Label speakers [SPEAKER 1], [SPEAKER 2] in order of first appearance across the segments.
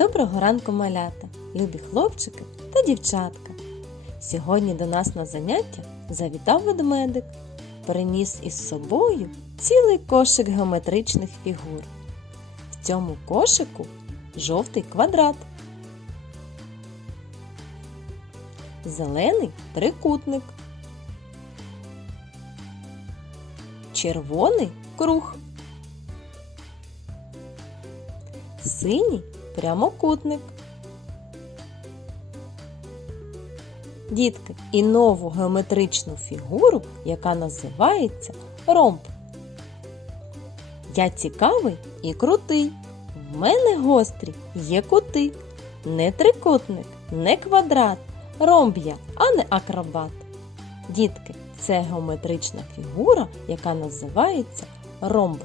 [SPEAKER 1] Доброго ранку, малята, любі хлопчики та дівчатка. Сьогодні до нас на заняття завітав ведмедик, приніс із собою цілий кошик геометричних фігур. В цьому кошику жовтий квадрат, зелений трикутник, червоний круг. Синій прямокутник. Дітки, і нову геометричну фігуру, яка називається ромб. Я цікавий і крутий. В мене гострі є кути. Не трикутник, не квадрат. Ромб я, а не акробат. Дітки, це геометрична фігура, яка називається ромб.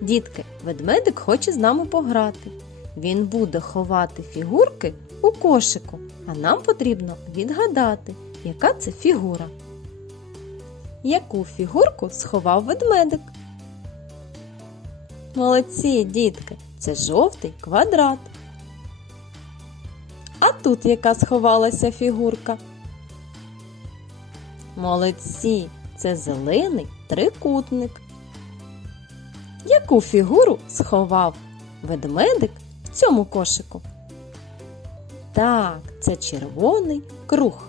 [SPEAKER 1] Дітки, ведмедик хоче з нами пограти. Він буде ховати фігурки у кошику, а нам потрібно відгадати, яка це фігура. Яку фігурку сховав ведмедик? Молодці, дітки, це жовтий квадрат. А тут яка сховалася фігурка? Молодці, це зелений трикутник. Яку фігуру сховав ведмедик в цьому кошику? Так, це червоний круг.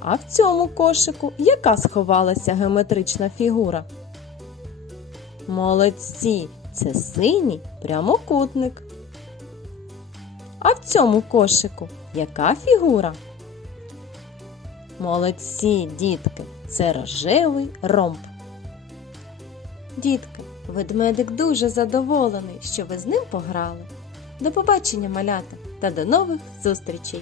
[SPEAKER 1] А в цьому кошику яка сховалася геометрична фігура? Молодці, це синій прямокутник. А в цьому кошику яка фігура? Молодці, дітки, це рожевий ромб. Дітки, ведмедик дуже задоволений, що ви з ним пограли. До побачення, малята, та до нових зустрічей!